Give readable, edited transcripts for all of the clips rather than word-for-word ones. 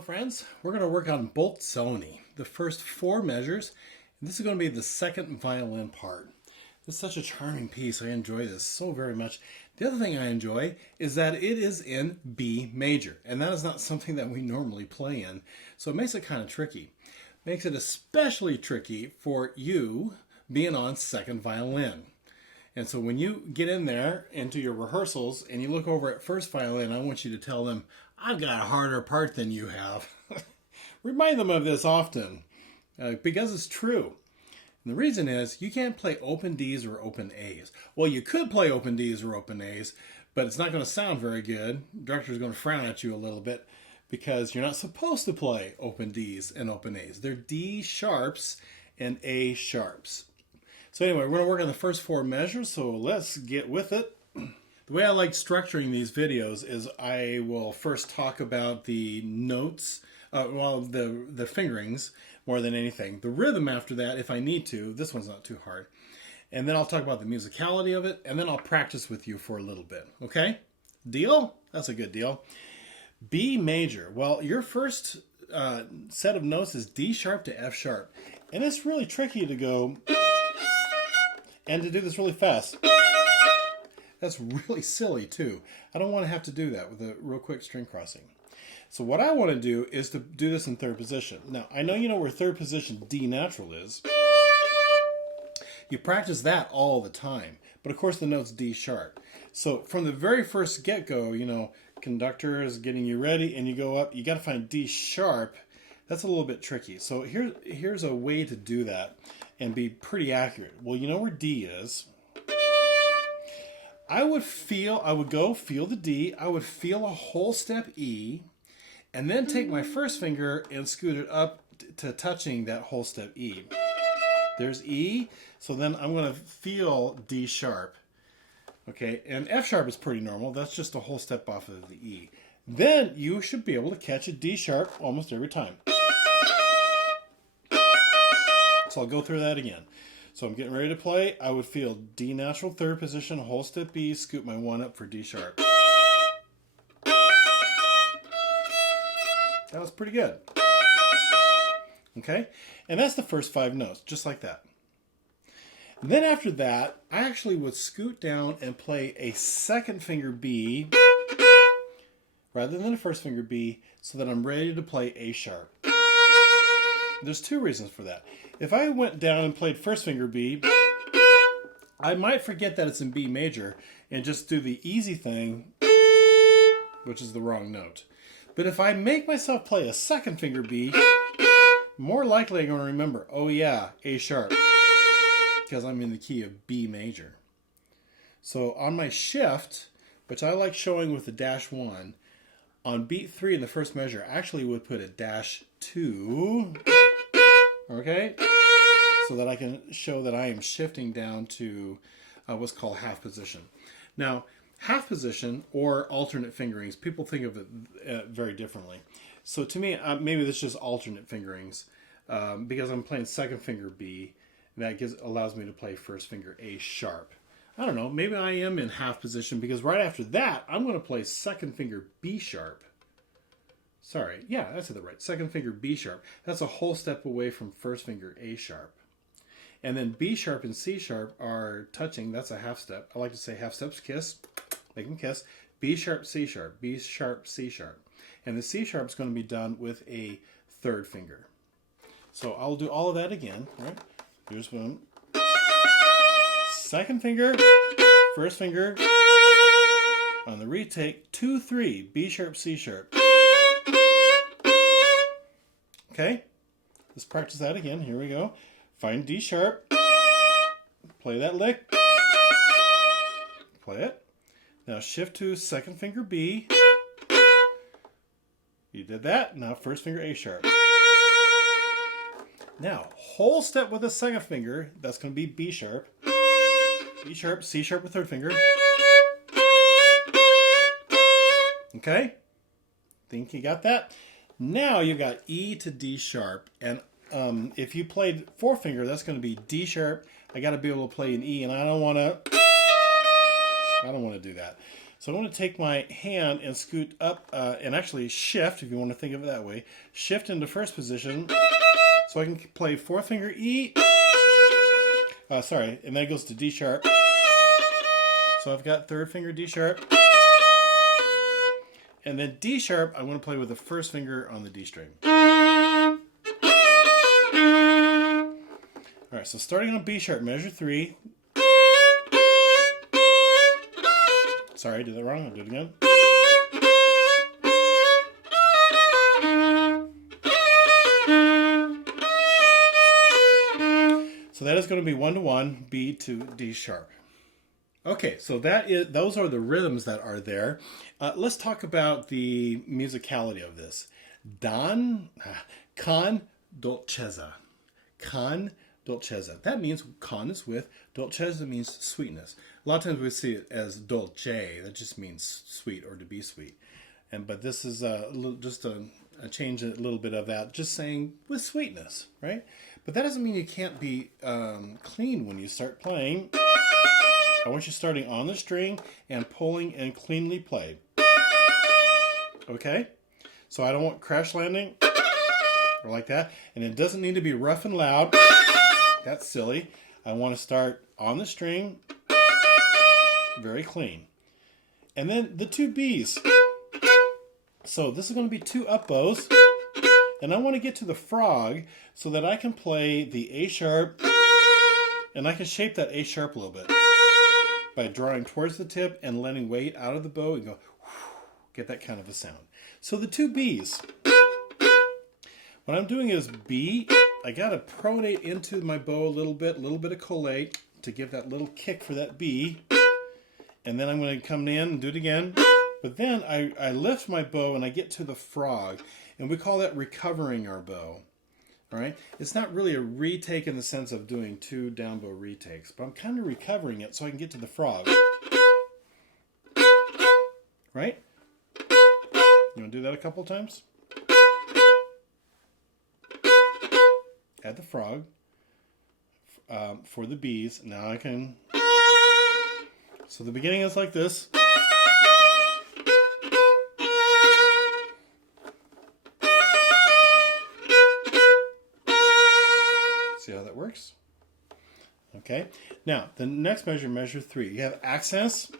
Hello friends, we're going to work on Bolzoni, the first four measures. This is going to be the second violin part. This is such a charming piece. I enjoy this so very much. The other thing I enjoy is that it is in B major, and that is not something that we normally play in, so it makes it kind of tricky. Makes it especially tricky for you being on second violin. And so when you get in there into your rehearsals and you look over at first violin, I want you to tell them, I've got a harder part than you have. Remind them of this often because it's true. And the reason is you can't play open Ds or open As. Well, you could play open Ds or open As, but it's not going to sound very good. The director's going to frown at you a little bit because you're not supposed to play open Ds and open As. They're D sharps and A sharps. So anyway, we're going to work on the first four measures, so let's get with it. The way I like structuring these videos is I will first talk about the notes, the fingerings more than anything. The rhythm after that, if I need to. This one's not too hard. And then I'll talk about the musicality of it, and then I'll practice with you for a little bit. Okay? Deal? That's a good deal. B major. Well, your first set of notes is D sharp to F sharp. And it's really tricky to go and to do this really fast. That's really silly too. I don't want to have to do that with a real quick string crossing. So what I want to do is to do this in third position. Now, I know you know where third position D natural is. You practice that all the time. But of course the note's D sharp. So from the very first get-go, you know, conductor is getting you ready and you go up, you got to find D sharp. That's a little bit tricky. So here's a way to do that and be pretty accurate. Well, you know where D is. I would go feel the D, I would feel a whole step E, and then take my first finger and scoot it up to touching that whole step E. There's E, so then I'm going to feel D sharp. Okay, and F sharp is pretty normal. That's just a whole step off of the E. Then you should be able to catch a D sharp almost every time. So I'll go through that again. So I'm getting ready to play. I would feel D natural third position, whole step B, scoot my one up for D sharp. That was pretty good. Okay? And that's the first five notes, just like that. And then after that, I actually would scoot down and play a second finger B rather than a first finger B so that I'm ready to play A sharp. There's two reasons for that. If I went down and played first finger B, I might forget that it's in B major and just do the easy thing, which is the wrong note. But if I make myself play a second finger B, more likely I'm going to remember, oh yeah, A sharp, because I'm in the key of B major. So on my shift, which I like showing with the -1, on beat 3 in the first measure, I actually would put a -2, okay, so that I can show that I am shifting down to what's called half position. Now, half position or alternate fingerings, people think of it very differently. So to me, maybe this is just alternate fingerings because I'm playing second finger B. That allows me to play first finger A sharp. I don't know, maybe I am in half position because right after that, I'm going to play second finger B sharp. Sorry, yeah, I said that right. Second finger B sharp. That's a whole step away from first finger A sharp. And then B sharp and C sharp are touching. That's a half step. I like to say half steps kiss. Make them kiss. B sharp, C sharp. B sharp, C sharp. And the C sharp is going to be done with a third finger. So I'll do all of that again. Right? Here's one. Second finger, first finger. On the retake, 2, 3. B sharp, C sharp. Okay, let's practice that again. Here we go. Find D sharp. Play that lick. Play it. Now shift to second finger B. You did that. Now first finger A sharp. Now whole step with the second finger. That's going to be B sharp. B sharp, C sharp with third finger. Okay? Think you got that? Now you got E to D sharp, and if you played four finger, that's going to be D sharp. I got to be able to play an E, and I don't want to. I don't want to do that. So I want to take my hand and scoot up and actually shift, if you want to think of it that way, shift into first position so I can play fourth finger E, and then it goes to D sharp. So I've got third finger D sharp, and then D sharp I want to play with the first finger on the D string. Alright, so starting on B sharp, measure 3. Sorry, I did that wrong. I'll do it again. So that is going to be 1-to-1, B to D sharp. Okay, so those are the rhythms that are there. Let's talk about the musicality of this. Con dolcezza. Con dolcezza. That means con is with, dolcezza means sweetness. A lot of times we see it as dolce. That just means sweet or to be sweet. But this is just a change, a little bit of that, just saying with sweetness, right? But that doesn't mean you can't be clean when you start playing. I want you starting on the string and pulling and cleanly play. Okay? So I don't want crash landing or like that. And it doesn't need to be rough and loud. That's silly. I want to start on the string, very clean. And then the 2 B's. So this is going to be 2 up bows. And I want to get to the frog so that I can play the A sharp, and I can shape that A sharp a little bit by drawing towards the tip and letting weight out of the bow and go, get that kind of a sound. So the 2 B's. What I'm doing is B, I got to pronate into my bow a little bit of collate to give that little kick for that B. And then I'm going to come in and do it again. But then I lift my bow and I get to the frog. And we call that recovering our bow. All right? It's not really a retake in the sense of doing 2 down bow retakes, but I'm kind of recovering it so I can get to the frog. Right? You want to do that a couple times? Add the frog for the B's. Now I can... So the beginning is like this. See how that works? Okay. Now, the next measure, measure 3. You have accents.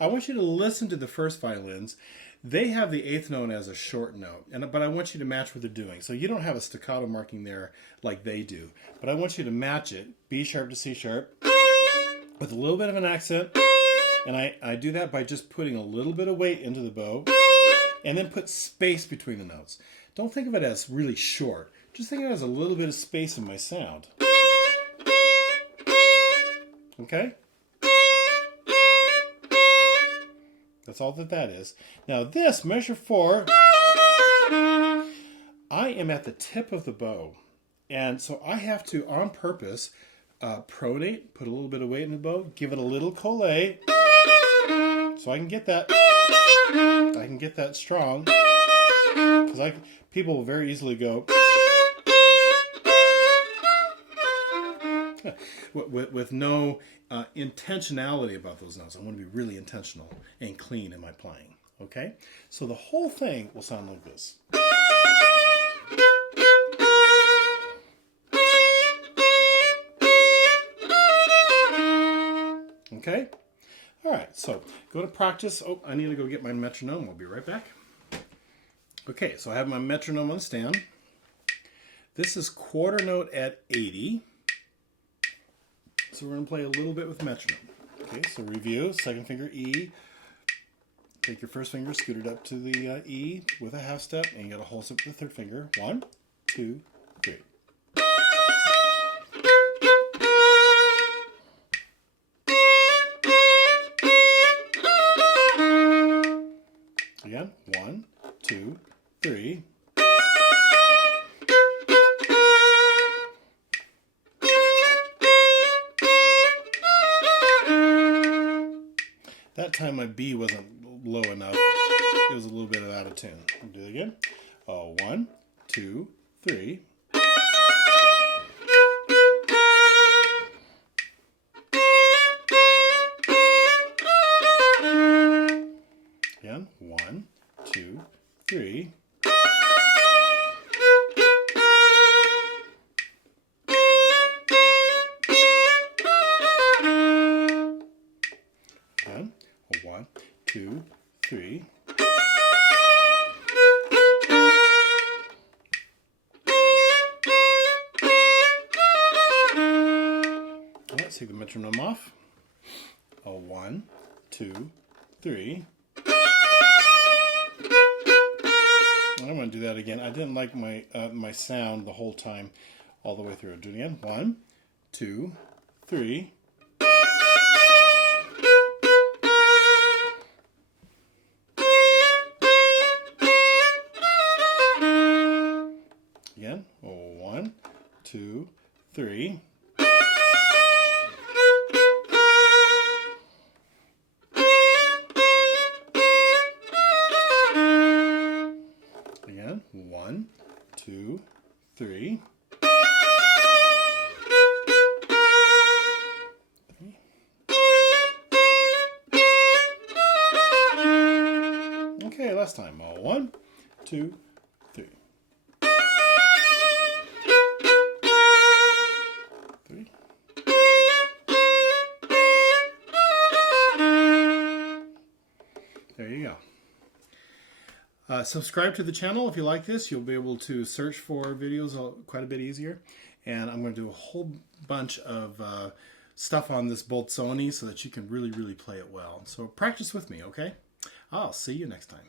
I want you to listen to the first violins. They have the 8th note as a short note, but I want you to match what they're doing. So you don't have a staccato marking there like they do, but I want you to match it, B sharp to C sharp, with a little bit of an accent. And I do that by just putting a little bit of weight into the bow, and then put space between the notes. Don't think of it as really short. Just think of it as a little bit of space in my sound. Okay? That's all that is. Now this, measure 4, I am at the tip of the bow. And so I have to, on purpose, pronate, put a little bit of weight in the bow, give it a little collate, so I can get that, strong. Because people will very easily go, with no intentionality about those notes. I want to be really intentional and clean in my playing. Okay? So the whole thing will sound like this. Okay? All right, so go to practice. Oh, I need to go get my metronome. I'll be right back. Okay, so I have my metronome on the stand. This is quarter note at 80. So we're going to play a little bit with metronome. Okay, so review, second finger E. Take your first finger, scoot it up to the E with a half step, and you got to whole step with the third finger. 1, 2, 3. Again, 1, 2, 3. That time my B wasn't low enough. It was a little bit out of tune. I'll do it again. 1, 2, 3. 3. Again, 1, 2, 3. Let's take the metronome off. 1, 2, 3. I'm going to do that again. I didn't like my sound the whole time, all the way through. Do it again. 1, 2, 3. Again. 1, 2, 3. Again, 1, 2, 3. Okay, last time. 1, 2, 3. 3. There you go. Subscribe to the channel if you like this. You'll be able to search for videos quite a bit easier. And I'm going to do a whole bunch of stuff on this Bolzoni so that you can really, really play it well. So practice with me, okay? I'll see you next time.